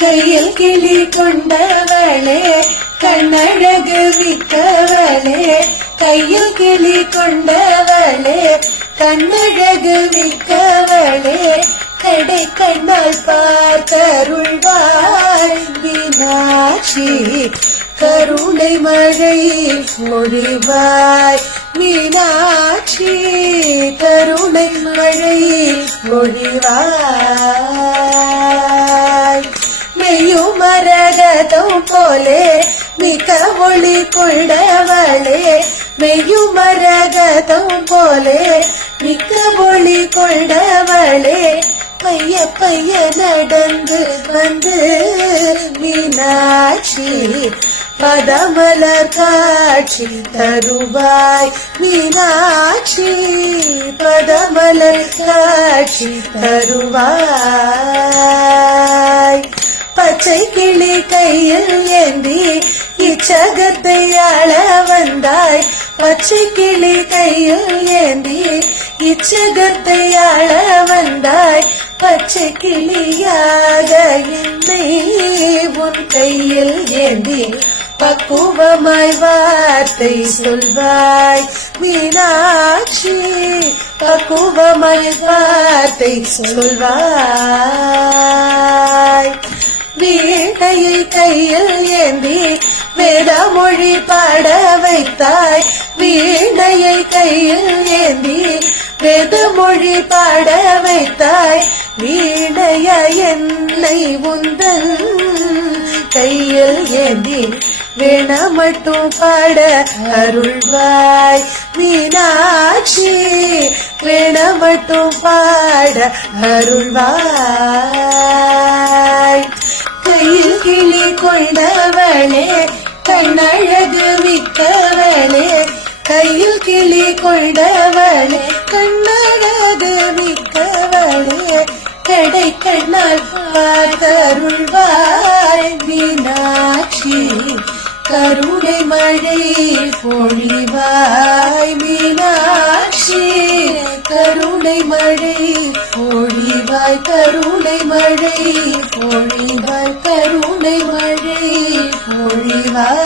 கையில் கிளி கொண்டவளே கண்ணழகு மிக்கவளே, கையில் கிளி கொண்டவளே கண்ணழகு மிக்கவளே, கடை கண்ணால் பார்த்தருள்வாய் மீனாட்சி, கருணை மழை மொழிவாய் மீனாட்சி, கருணை மழை மொழிவாய். மெய்யும் மரகதம் போலே மிக ஒளி கொண்டவளே, மெய்யும் மரகதம் போலே மிக ஒளி கொண்டவளே, பைய பைய நடந்து வந்து மீனாட்சி, பதமலர் காட்சி தருவாய் மீனாட்சி, பதமலர் காட்சி தருவாய். பச்சை கிளி கையில் ஏந்தி இச்சகத்தை ஆள வந்தாய், பச்சை கிளி கையில் ஏந்தி இச்சகத்தை ஆள வந்தாய், பச்சை கிளியாக என்னை உன் கையில் ஏந்தி பக்குவமாய் வார்த்தை சொல்வாய் மீனாட்சி, பக்குவமாய் வார்த்தை சொல்வாய். வீணையை கையில் ஏந்தி வேதமொழி பாட வைத்தாய், வீணையை கையில் ஏந்தி வேதமொழி பாட வைத்தாய், வீணைய என்னை உந்தன் கையில் ஏந்தி வேண மட்டும் பாட அருள்வாய் மீனாட்சி, வேண மட்டும் பாட அருள்வாய். கையில் கிளி கொண்டவளே கண்ணழகு மிக்கவளே, கையில் கிளி கொண்டவளே கண்ணழகு மிக்கவளே, கடை கண்ணால் பார்த்தருள்வாய் மீனாட்சி, கருணை மழை பொழிவாய் மீனாட்சி, கருணை மழை பொழிவாய், கருணை மழை பொழிவாய், கருணை மழை பொழிவாய்.